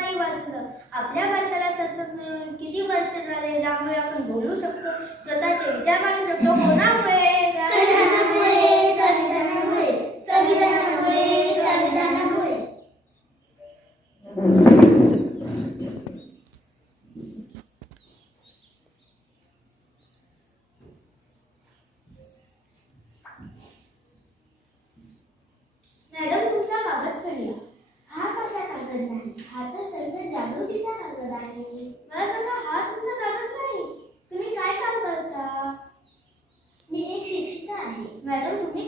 नाही वाचलं. आपल्या भारताला सतत मिळून किती वर्ष झाले त्यामुळे आपण बोलू शकतो स्वतःचे विचार मांडू शकतो कोणामुळे? मला हा नाही. तुम्ही काय काम करता? मी एक आहे. मॅडम तुम्ही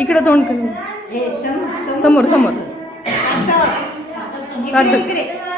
इकडे तोंड करून. समोर समोर. सार्थक